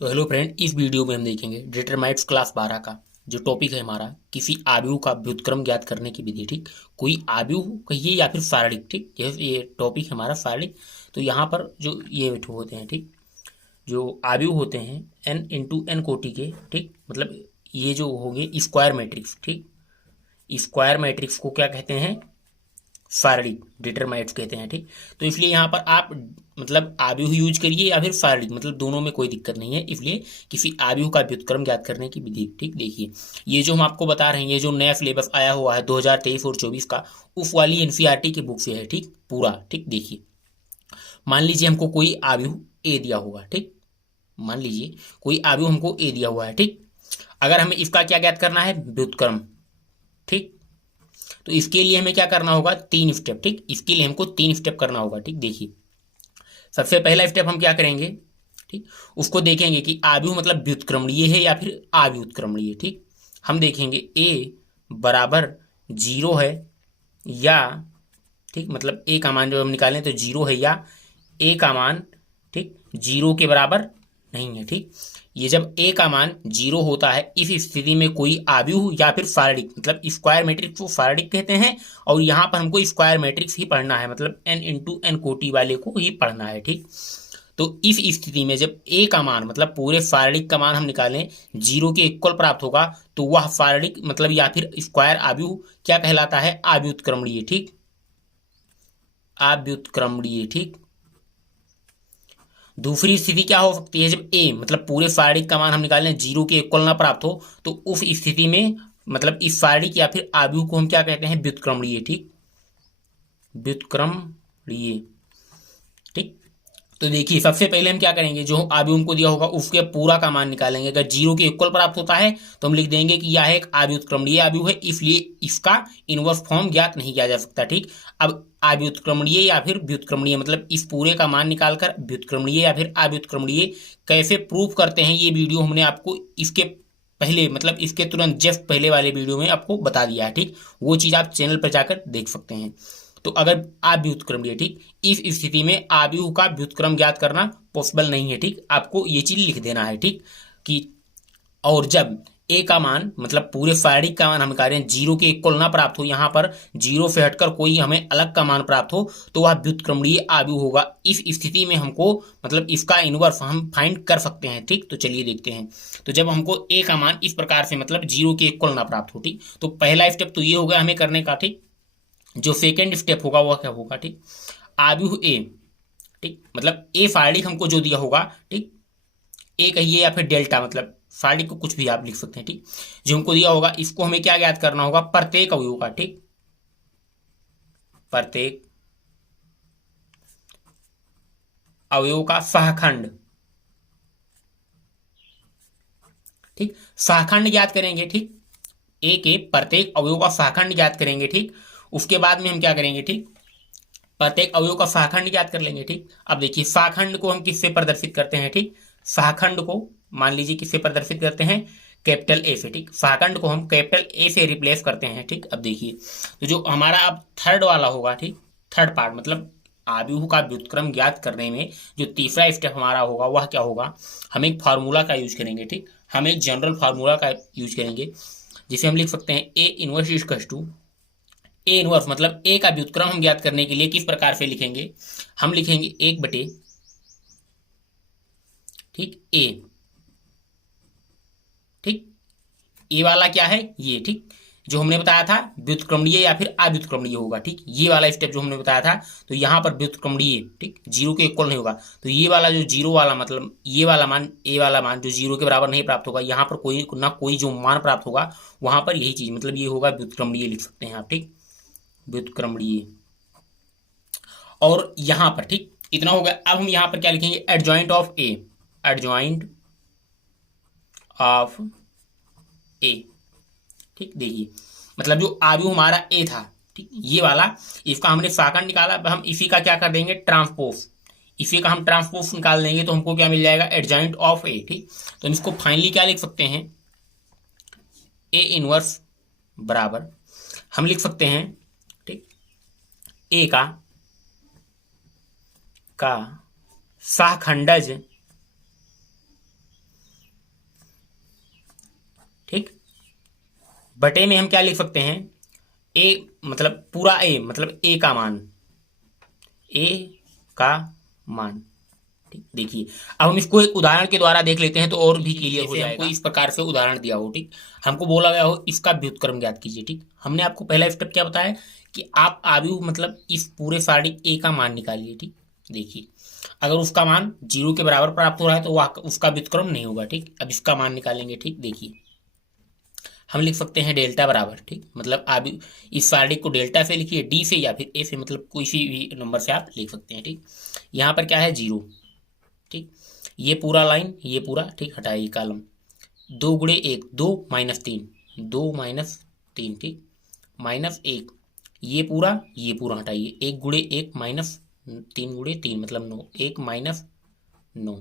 तो hello friend, इस video में हम देखेंगे डिटरमाइट्स क्लास 12 का जो टॉपिक है हमारा किसी आव्यूह का व्युत्क्रम ज्ञात करने की विधि। ठीक, कोई आव्यूह कहिए या फिर सारणिक। ठीक, ये टॉपिक है हमारा सारणिक। तो यहाँ पर जो ये होते हैं, ठीक, जो आव्यूह होते हैं n इंटू एन कोटि के। ठीक, मतलब ये जो होंगे स्क्वायर मैट्रिक्स। ठीक, स्क्वायर मैट्रिक्स को क्या कहते हैं? सारणिक डिटरमाइट्स कहते हैं। ठीक, तो इसलिए यहाँ पर आप मतलब आव्यूह यूज करिए या फिर सारणिक, मतलब दोनों में कोई दिक्कत नहीं है। इसलिए किसी आव्यूह का व्युत्क्रम ज्ञात करने की विधि। ठीक, देखिए ये जो हम आपको बता रहे हैं, ये जो नया सिलेबस आया हुआ है 2023 और 24 का, उस वाली एनसीईआरटी की बुक से है। ठीक, पूरा। ठीक, देखिए मान लीजिए हमको कोई आव्यूह ए दिया होगा। ठीक, मान लीजिए कोई आव्यूह हमको ए दिया हुआ है। ठीक, अगर हमें इसका क्या ज्ञात करना है? व्युत्क्रम। ठीक, तो इसके लिए हमें क्या करना होगा? 3 स्टेप। ठीक, इसके लिए हमको 3 स्टेप करना होगा। ठीक, देखिए सबसे पहला स्टेप हम क्या करेंगे? ठीक, उसको देखेंगे कि आव्यूह मतलब व्युत्क्रमणीय है या फिर अव्युत्क्रमणीय। ठीक, हम देखेंगे ए बराबर 0 है या, ठीक, मतलब ए का मान जो हम निकालें तो 0 है या ए का मान, ठीक, 0 के बराबर नहीं है। ठीक, ये जब ए का मान 0 होता है इस स्थिति में कोई आव्यूह या फिर सारणिक, मतलब स्क्वायर मैट्रिक्स को सारणिक कहते हैं। और यहाँ पर हमको स्क्वायर मैट्रिक्स ही पढ़ना है, मतलब n इंटू एन कोटि वाले को ही पढ़ना है। ठीक, तो इस स्थिति में जब ए का मान मतलब पूरे सारणिक का मान हम निकालें 0 के इक्वल प्राप्त होगा, तो वह सारणिक मतलब या फिर स्क्वायर आव्यूह क्या कहलाता है? अव्युत्क्रमणीय। ठीक, अव्युत्क्रमणीय। ठीक, दूसरी स्थिति क्या हो सकती है? जब ए मतलब पूरे सारणिक का मान हम निकालें 0 के इक्वल ना प्राप्त हो, तो उस स्थिति में मतलब इस सारणिक या फिर आव्यूह को हम क्या कहते हैं? व्युत्क्रमणीय। ठीक, व्युत्क्रमणीय। ठीक, तो देखिए सबसे पहले हम क्या करेंगे, जो आव्यूह को दिया होगा उसके पूरा का मान निकालेंगे। अगर 0 के इक्वल प्राप्त होता है तो हम लिख देंगे कि यह एक अव्युत्क्रमणीय आव्यूह है, इसलिए इसका इनवर्स फॉर्म ज्ञात नहीं किया जा सकता। ठीक, अब अव्युत्क्रमणीय या फिर व्युत्क्रमणीय मतलब इस पूरे का मान निकालकर व्युत्क्रमणीय या फिर अव्युत्क्रमणीय कैसे प्रूव करते हैं, ये वीडियो हमने आपको इसके पहले मतलब इसके तुरंत जस्ट पहले वाले वीडियो में आपको बता दिया है। ठीक, वो चीज आप चैनल पर जाकर देख सकते हैं। तो अगर अव्युत्क्रमणीय, ठीक, इस स्थिति में आव्यूह का व्युत्क्रम ज्ञात करना पॉसिबल नहीं है। ठीक, आपको ये चीज लिख देना है। ठीक, कि और जब ए का मान मतलब पूरे सारणिक का मान हम कह रहे हैं 0 के इक्वल ना प्राप्त हो, यहाँ पर 0 से हटकर कोई हमें अलग का मान प्राप्त हो, तो वह व्युत्क्रमणीय आव्यूह होगा। इस स्थिति में हमको मतलब इसका इनवर्स हम फाइंड कर सकते हैं। ठीक, तो चलिए देखते हैं। तो जब हमको ए का मान इस प्रकार से मतलब 0 के इक्वल ना प्राप्त हो, ठीक, तो पहला स्टेप तो ये हो गया हमें करने का। ठीक, जो सेकेंड स्टेप होगा वह क्या होगा? ठीक, आव्यूह ए, ठीक, मतलब ए सारणिक हमको जो दिया होगा, ठीक, ए कहिए या फिर डेल्टा, मतलब सारणिक को कुछ भी आप लिख सकते हैं। ठीक, जो हमको दिया होगा इसको हमें क्या ज्ञात करना होगा? प्रत्येक अवयव का। ठीक, प्रत्येक अवयव का सहखंड। ठीक, सहखंड ज्ञात करेंगे। ठीक, ए के प्रत्येक अवयव का सहखंड ज्ञात करेंगे। ठीक, उसके बाद में हम क्या करेंगे? ठीक, प्रत्येक अवयव का शाखंड ज्ञात कर लेंगे। ठीक, अब देखिए शाखंड को हम किससे प्रदर्शित करते हैं? ठीक, शाखंड को मान लीजिए किससे प्रदर्शित करते हैं? कैपिटल ए से। ठीक, शाखंड को हम कैपिटल ए से रिप्लेस करते हैं। ठीक, अब देखिए तो जो हमारा अब थर्ड वाला होगा, ठीक, थर्ड पार्ट मतलब आव्यूह का व्युत्क्रम ज्ञात करने में जो तीसरा स्टेप हमारा होगा वह क्या होगा? हम एक फार्मूला का यूज करेंगे। ठीक, हम एक जनरल फार्मूला का यूज करेंगे जिसे हम लिख सकते हैं A inverse equals to A inverse, मतलब ए का व्युत्क्रम हम ज्ञात करने के लिए किस प्रकार से लिखेंगे? हम लिखेंगे 1/, ठीक, ए। ठीक, ए वाला क्या है? ये, ठीक, जो हमने बताया था व्युत्क्रमणीय या फिर अव्युत्क्रमणीय होगा। ठीक, ये वाला स्टेप जो हमने बताया था, तो यहाँ पर व्युत्क्रमणीय, ठीक, 0 के इक्वल नहीं होगा। तो ये वाला जो 0 वाला मतलब ये वाला मान, ए वाला मान जो 0 के बराबर नहीं प्राप्त होगा, यहाँ पर कोई ना कोई जो मान प्राप्त होगा वहां पर यही चीज मतलब ये होगा व्युत्क्रमणीय, लिख सकते हैं आप। ठीक, व्युत्क्रमणीय। और यहां पर, ठीक, इतना हो गया। अब हम यहां पर क्या लिखेंगे? Adjoint of A, adjoint of A. ठीक, देखिए मतलब जो आव्यूह हमारा ए था, ठीक, ये वाला, इसका हमने शाखंड निकाला। अब हम इसी का क्या कर देंगे? ट्रांसपोज। इसी का हम ट्रांसपोज निकाल देंगे तो हमको क्या मिल जाएगा? Adjoint of A. ठीक, तो हम इसको फाइनली क्या लिख सकते हैं? ए इनवर्स बराबर हम लिख सकते हैं, ठीक, ए का शाखंडज ठीक। बटे में हम क्या लिख सकते हैं, ए मतलब पूरा ए मतलब ए का मान, ए का मान। ठीक, देखिए अब हम इसको एक उदाहरण के द्वारा देख लेते हैं तो और भी क्लियर हो जाएगा। हमको इस प्रकार से उदाहरण दिया हो, ठीक, हमको बोला गया हो इसका व्युत्क्रम ज्ञात कीजिए। ठीक, हमने आपको पहला स्टेप क्या बताया कि आप आयु मतलब इस पूरे सारणी ए का मान निकालिए। ठीक, देखिए अगर उसका मान 0 के बराबर प्राप्त हो रहा है तो वह उसका व्युत्क्रम नहीं होगा। ठीक, अब इसका मान निकालेंगे। ठीक, देखिए हम लिख सकते हैं डेल्टा बराबर, ठीक, मतलब आप इस सारणी को डेल्टा से लिखिए, डी से या फिर ए से, मतलब किसी भी नंबर से आप लिख सकते हैं। ठीक, यहाँ पर क्या है 0। ठीक, ये पूरा लाइन ये पूरा, ठीक, हटाइए कॉलम। 2 गुणे 1 2 माइनस 3 2 माइनस 3, ठीक, माइनस 1 ये पूरा हटाइए। 1 गुणे 1 माइनस 3 गुणे 3 मतलब 9, 1 माइनस 9,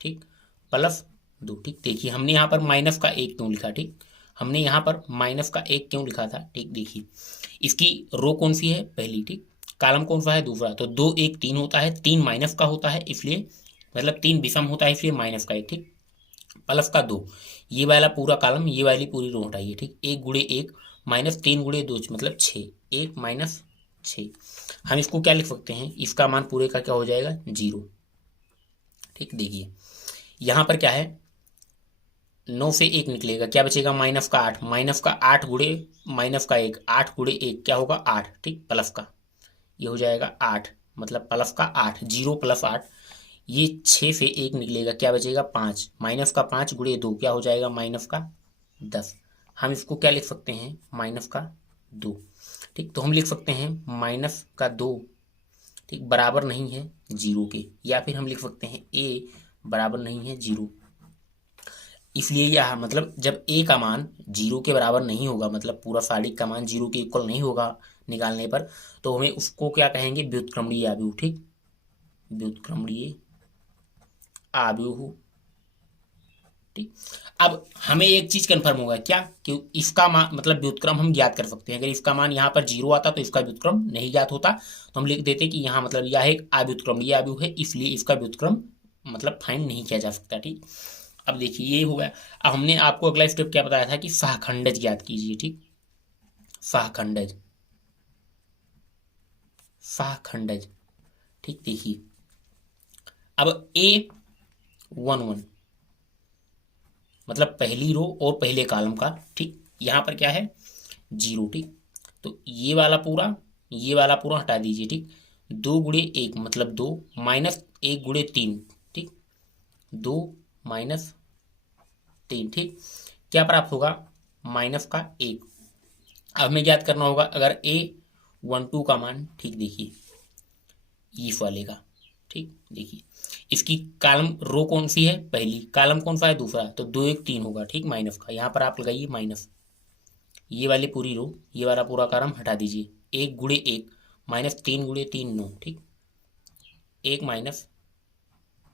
ठीक, प्लस 2। ठीक, देखिए हमने यहाँ पर माइनस का 1 क्यों लिखा, ठीक, हमने यहाँ पर माइनस का 1 क्यों लिखा था। ठीक, देखिए इसकी रो कौन सी है, पहली, ठीक, कॉलम कौन सा है, दूसरा, तो 2 1 3 होता है, 3 माइनस का होता है इसलिए, मतलब 3 विषम होता है इसलिए माइनस का 1, ठीक, प्लस का 2, ये वाला पूरा कॉलम ये वाली पूरी रो हटाइए। ठीक, 1 गुणे 1 माइनस 3 गुणे 2 मतलब 6, 1 माइनस 6। हम इसको क्या लिख सकते हैं, इसका मान पूरे का क्या हो जाएगा 0। ठीक, देखिए यहाँ पर क्या है 9 से 1 निकलेगा, क्या बचेगा माइनस का 8, माइनस का 8 गुणे माइनस का 1, 8 गुणे 1 क्या होगा 8, ठीक, प्लस का ये हो जाएगा 8 मतलब प्लस का 8, 0 प्लस 8, ये 6 से 1 निकलेगा, क्या बचेगा 5, माइनस का 5 गुणे 2 क्या हो जाएगा माइनस का 10। हम इसको क्या लिख सकते हैं माइनस का 2। ठीक, तो हम लिख सकते हैं माइनस का 2, ठीक, बराबर नहीं है 0 के, या फिर हम लिख सकते हैं ए बराबर नहीं है 0। इसलिए यह मतलब जब ए का मान 0 के बराबर नहीं होगा, मतलब पूरा सारणी का मान 0 के इक्वल नहीं होगा निकालने पर, तो हमें उसको क्या कहेंगे व्युत्क्रमणीय आव्यूह। ठीक, व्युत्क्रमणीय आव्यूह। ठीक, अब हमें एक चीज कंफर्म होगा क्या कि इसका मान मतलब व्युत्क्रम हम ज्ञात कर सकते हैं। अगर इसका मान यहाँ पर 0 आता तो इसका व्युत्क्रम नहीं ज्ञात होता, तो हम लिख देते कि यहाँ मतलब यह एक अव्युत्क्रमणीय आव्यूह है इसलिए इसका व्युत्क्रम मतलब फाइंड नहीं किया जा सकता। ठीक, अब देखिए ये हो गया। अब हमने आपको अगला स्टेप क्या बताया था कि सहखंडज ज्ञात कीजिए। ठीक, सहखंडज, सहखंडज। ठीक, देखिए अब A11 मतलब पहली रो और पहले कॉलम का, ठीक, यहाँ पर क्या है 0। ठीक, तो ये वाला पूरा हटा दीजिए। ठीक, 2 गुणे 1 मतलब 2 माइनस 1 गुणे 3, ठीक, 2 माइनस 3, ठीक, क्या प्राप्त होगा माइनस का 1। अब हमें ज्ञात करना होगा अगर A12 का मान, ठीक, देखिए इस वाले का, ठीक, देखिए इसकी कॉलम रो कौन सी है पहली, कॉलम कौन सा है दूसरा, तो 2 1 3 होगा, ठीक, माइनस का यहाँ पर आप लगाइए माइनस, ये वाली पूरी रो ये वाला पूरा कॉलम हटा दीजिए। 1 गुणे 1 माइनस 3 गुणे 3 9, ठीक, 1 माइनस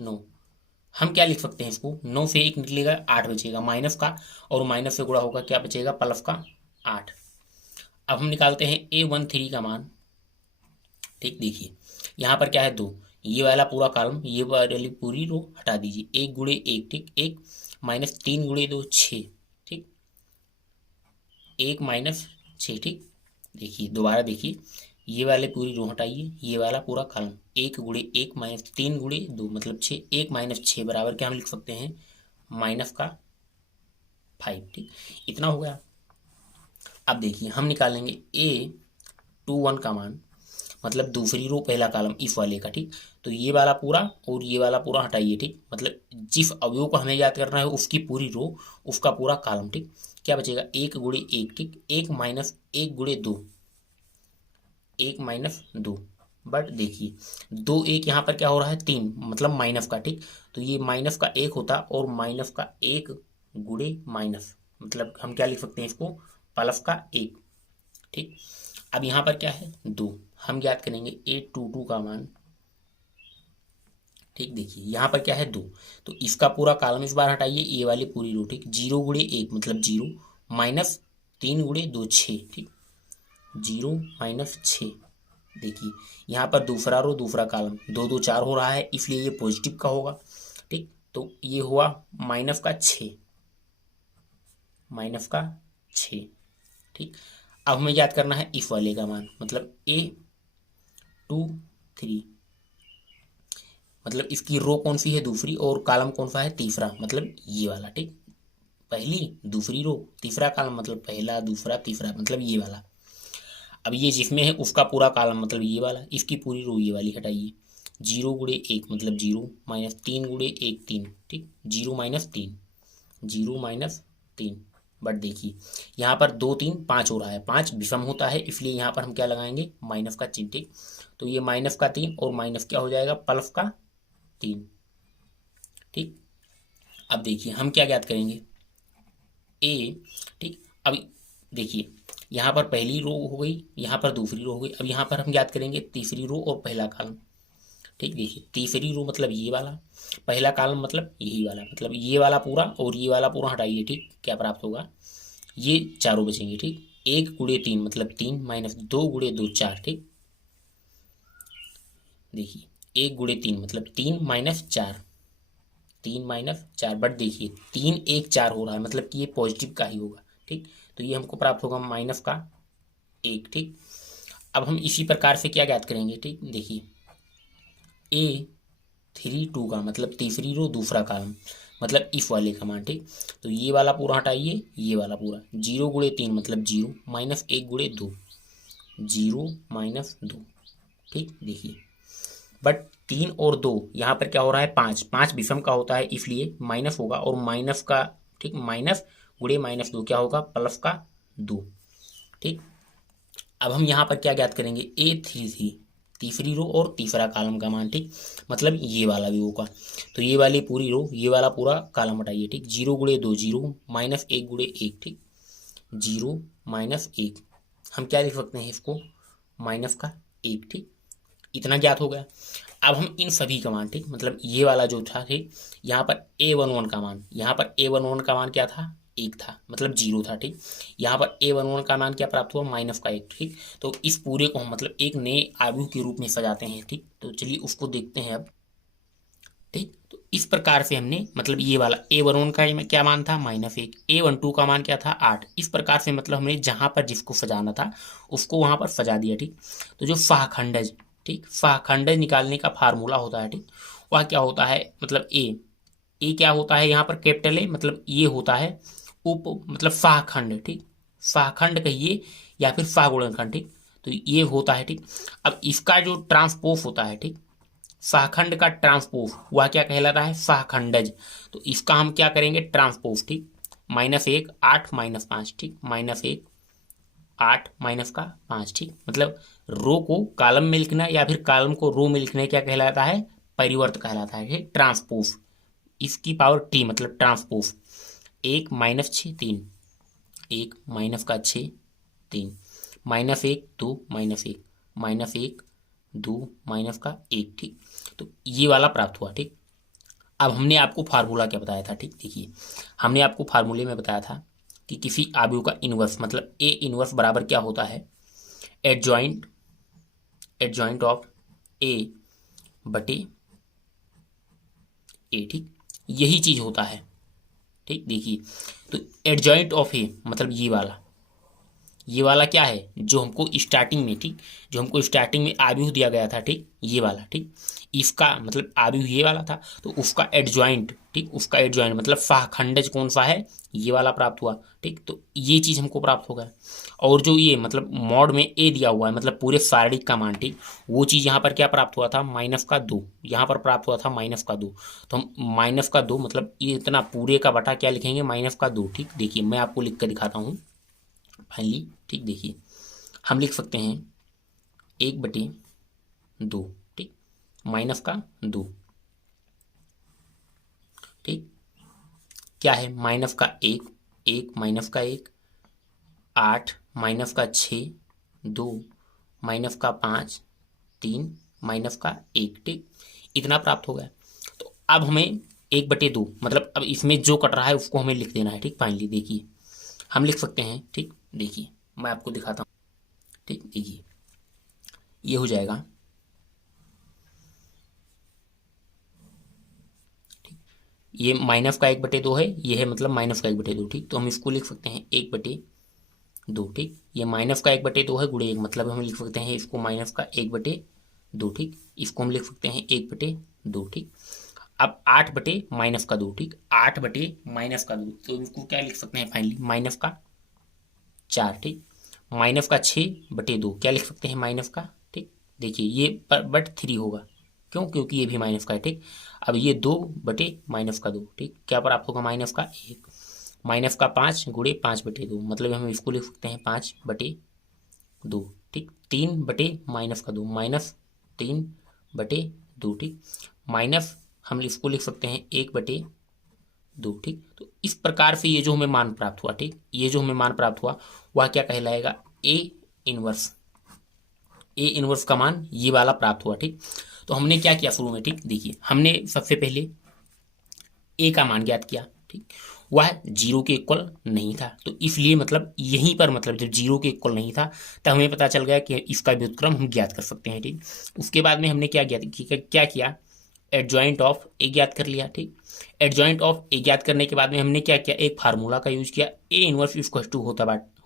9। हम क्या लिख सकते हैं इसको, 9 से 1 निकलेगा 8 बचेगा माइनस का, और माइनस से गुणा होगा क्या बचेगा प्लस का 8। अब हम निकालते हैं A13 का मान। ठीक, देखिए यहाँ पर क्या है 2, ये वाला पूरा कॉलम ये वाली पूरी रो हटा दीजिए। 1 गुणे 1, ठीक, 1 माइनस 3 गुणे 2 6, ठीक, 1 माइनस 6, ठीक, देखिए दोबारा देखिए ये वाले पूरी रो हटाइए, ये वाला पूरा कॉलम 1 गुणे 1 माइनस 3 गुणे 2 मतलब 6, 1 माइनस 6 बराबर क्या हम लिख सकते हैं माइनस का 5। ठीक, इतना हो गया। अब देखिए हम निकालेंगे A21 का मान, मतलब दूसरी रो पहला कॉलम इस वाले का। ठीक, तो ये वाला पूरा और ये वाला पूरा हटाइए। ठीक, मतलब जिस अवयव को हमें याद करना है उसकी पूरी रो उसका पूरा कॉलम। ठीक, क्या बचेगा 1 गुणे 1, ठीक, 1 माइनस 1 गुणे 2, 1 माइनस 2। बट देखिए 2 1 यहाँ पर क्या हो रहा है 3 मतलब माइनस का। ठीक, तो ये माइनस का 1 होता और माइनस का 1 गुणे माइनस मतलब हम क्या लिख सकते हैं इसको प्लस का 1। ठीक, अब यहाँ पर क्या है 2, हम ज्ञात करेंगे A22 का मान। ठीक, देखिए यहाँ पर क्या है 2, तो इसका पूरा कॉलम इस बार हटाइए, ये वाली पूरी रो। ठीक, 0 गुणे 1 मतलब 0 माइनस 3 गुणे 2 6, ठीक, 0 माइनस 6। देखिए यहाँ पर दूसरा रो दूसरा कॉलम 2 2 4 हो रहा है इसलिए ये पॉजिटिव का होगा। ठीक, तो ये हुआ माइनस का 6, माइनस का 6। ठीक, अब हमें याद करना है इस वाले का मान, मतलब A23, मतलब इसकी रो कौन सी है, दूसरी, और कॉलम कौन सा है, तीसरा, मतलब ये वाला। ठीक, पहली दूसरी रो, तीसरा कॉलम, मतलब पहला दूसरा तीसरा, मतलब ये वाला। अब ये जिसमें है उसका पूरा कॉलम मतलब ये वाला, इसकी पूरी रो ये वाली हटाइए। 0 × 1 मतलब 0, माइनस 3 × 1 3। ठीक, 0 - 3, 0 - 3। बट देखिए यहाँ पर 2 3 5 हो रहा है, 5 विषम होता है, इसलिए यहाँ पर हम क्या लगाएंगे, माइनस का चिन्ह। ठीक, तो ये माइनस का 3 और माइनस क्या हो जाएगा, प्लस का 3। ठीक, अब देखिए हम क्या ज्ञात करेंगे, ए। ठीक, अब देखिए यहाँ पर पहली रो हो गई, यहाँ पर दूसरी रो हो गई। अब यहाँ पर हम याद करेंगे तीसरी रो और पहला कॉलम। ठीक, देखिए तीसरी रो मतलब ये वाला, पहला कॉलम मतलब यही वाला, मतलब ये वाला पूरा और ये वाला पूरा हटाइए। ठीक, क्या प्राप्त होगा, ये चारों बचेंगे। ठीक, 1 × 3 मतलब 3, माइनस 2 × 2 4। ठीक, देखिए 1 × 3 मतलब 3 - 4, 3 - 4। बट देखिए 3 1 4 हो रहा है, मतलब कि ये पॉजिटिव का ही होगा। ठीक, तो ये हमको प्राप्त होगा माइनस का 1। ठीक, अब हम इसी प्रकार से क्या ज्ञात करेंगे। ठीक, देखिए A32 का मतलब तीसरी रो दूसरा कॉलम, मतलब इस वाले का मान। ठीक, तो ये वाला पूरा हटाइए, ये वाला पूरा। 0 × 3 मतलब 0, माइनस 1 × 2, 0 - 2। ठीक, देखिए बट 3 और 2 यहाँ पर क्या हो रहा है, 5, 5 विषम का होता है, इसलिए माइनस होगा, और माइनस का, ठीक, माइनस × -2 क्या होगा, प्लस का 2। ठीक, अब हम यहाँ पर क्या ज्ञात करेंगे, A33, तीसरी रो और तीसरा कॉलम का मान। ठीक, मतलब ये वाला भी होगा, तो ये वाली पूरी रो, ये वाला पूरा कॉलम हटाइए। ठीक, 0 × 2 0, माइनस 1 × 1। ठीक, 0 - 1, हम क्या लिख सकते हैं इसको, माइनस का 1। ठीक, इतना ज्ञात हो गया। अब हम इन सभी का मान, ठीक, मतलब ये वाला जो था, ठीक, यहाँ पर A11 का मान, यहाँ पर A11 का मान क्या था, 1 था, मतलब 0 था। ठीक, यहाँ पर A11 का मान क्या प्राप्त हुआ, माइनस का 1। ठीक, तो इस पूरे को हम मतलब एक नए आयु के रूप में सजाते हैं। ठीक, तो चलिए उसको देखते हैं अब। ठीक, तो इस प्रकार से हमने मतलब ये वाला A11 का क्या मान था, -1, A12 का मान क्या था, 8। इस प्रकार से मतलब हमने जहां पर जिसको सजाना था उसको वहां पर सजा दिया। ठीक, तो जो फाखंडज, ठीक, फाखंडज निकालने का फार्मूला होता है, ठीक, वह क्या होता है, मतलब ए क्या होता है, यहाँ पर कैपिटल ए, मतलब ये होता है उप, मतलब फाखंड। ठीक, फाखंड कहिए या फिर फागुणनखंड। ठीक, तो ये होता है। ठीक, अब इसका जो ट्रांसपोज होता है, ठीक, शाखंड का ट्रांसपोज वह क्या कहलाता है, शाखंडज। तो इसका हम क्या करेंगे, ट्रांसपोज। ठीक, -1 8 -5। ठीक, -1 8 -5। ठीक, मतलब रो को कॉलम में लिखना या फिर कॉलम को रो में लिखना क्या कहलाता है, परिवर्त कहलाता है। ठीक, ट्रांसपोज, इसकी पावर टी मतलब ट्रांसपोज। 1 -6 3, 1 -6 3, -1 2 -1, -1 2 -1। ठीक, तो ये वाला प्राप्त हुआ। ठीक, अब हमने आपको फार्मूला क्या बताया था। ठीक, देखिए हमने आपको फार्मूले में बताया था कि किसी आव्यूह का इनवर्स मतलब ए इनवर्स बराबर क्या होता है, एडजॉइंट, एडजॉइंट ऑफ ए बटे ए। ठीक, यही चीज होता है। ठीक, देखिए तो एडजॉइंट ऑफ ए मतलब ये वाला क्या है, जो हमको स्टार्टिंग में, ठीक, जो हमको स्टार्टिंग में आव्यूह दिया गया था। ठीक, ये वाला, ठीक, इसका मतलब आव्यूह ये वाला था, तो उसका एडजॉइंट, ठीक, उसका एडजॉइंट मतलब फाखंडज कौन सा है, ये वाला प्राप्त हुआ। ठीक, तो ये चीज हमको प्राप्त हो गया। और जो ये मतलब मॉड में ए दिया हुआ है, मतलब पूरे सारणिक का मान, ठीक, वो चीज यहाँ पर क्या प्राप्त हुआ था, -2, यहाँ पर प्राप्त हुआ था -2। तो हम -2 मतलब ये इतना पूरे का बटा क्या लिखेंगे, -2। ठीक, देखिए मैं आपको लिख कर दिखाता हूँ फाइनली। ठीक, देखिए हम लिख सकते हैं 1/2। ठीक, -2। ठीक, क्या है, -1, 1 -1, 8 -6, 2 -5, 3 -1। ठीक, इतना प्राप्त हो गया। तो अब हमें 1/2 मतलब अब इसमें जो कट रहा है उसको हमें लिख देना है। ठीक, फाइनली देखिए हम लिख सकते हैं। ठीक, देखिए मैं आपको दिखाता हूँ। ठीक, देखिए ये हो जाएगा। ठीक, ये माइनस का 1/2 है, ये है मतलब माइनस का 1/2, ठीक। तो हम इसको लिख सकते हैं 1/2, ठीक। ये माइनस का 1/2 है गुणे 1, मतलब हम लिख सकते हैं इसको माइनस का 1/2, ठीक। इसको हम लिख सकते हैं 1/2, ठीक। अब 8/-2, ठीक। 8/-2, तो इसको क्या लिख सकते हैं फाइनली, -4, ठीक। -6/2 क्या लिख सकते हैं, माइनस का, ठीक। देखिए ये बट 3 होगा, क्यों, क्योंकि ये भी माइनस का है, ठीक। अब ये 2/-2, ठीक। क्या प्राप्त होगा, -1, -5 गुणे 5/2, मतलब हम इसको लिख सकते हैं 5/2, ठीक। 3/-2, -3/2, ठीक। माइनस हम इसको लिख सकते हैं 1/2, ठीक। तो इस प्रकार से ये जो हमें मान प्राप्त हुआ, ठीक, ये जो हमें मान प्राप्त हुआ वह क्या कहलाएगा, ए इनवर्स। ए इनवर्स का मान ये वाला प्राप्त हुआ, ठीक। तो हमने क्या किया शुरू में, ठीक। देखिए हमने सबसे पहले ए का मान ज्ञात किया, ठीक। वह 0 के इक्वल नहीं था, तो इसलिए मतलब यहीं पर मतलब जब 0 के इक्वल नहीं था तब हमें पता चल गया कि इसका व्युत्क्रम हम ज्ञात कर सकते हैं, ठीक। उसके बाद में हमने क्या किया, एडजॉइंट ऑफ ए ज्ञात कर लिया, ठीक। एडजॉइंट ऑफ ए ज्ञात करने के बाद में हमने क्या किया, एक फार्मूला का यूज किया, ए इनवर्स इक्वल टू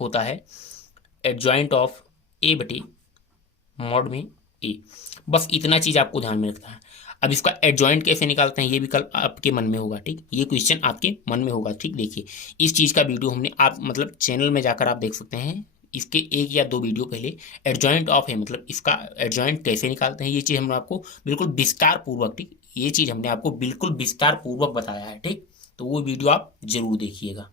होता है एडजॉइंट ऑफ ए बटे मॉड में ए। बस इतना चीज आपको ध्यान में रखना है। अब इसका एडजॉइंट कैसे निकालते हैं ये विकल्प आपके मन में होगा, ठीक। ये क्वेश्चन आपके मन में होगा, ठीक। देखिए इस चीज का वीडियो हमने आप मतलब चैनल में जाकर आप देख सकते हैं, इसके 1 या 2 वीडियो पहले एडजॉइंट ऑफ है मतलब इसका एडजॉइंट कैसे निकालते हैं ये चीज हमने आपको बिल्कुल विस्तार पूर्वक, ठीक, ये चीज हमने आपको बिल्कुल विस्तार पूर्वक बताया है, ठीक। तो वो वीडियो आप जरूर देखिएगा।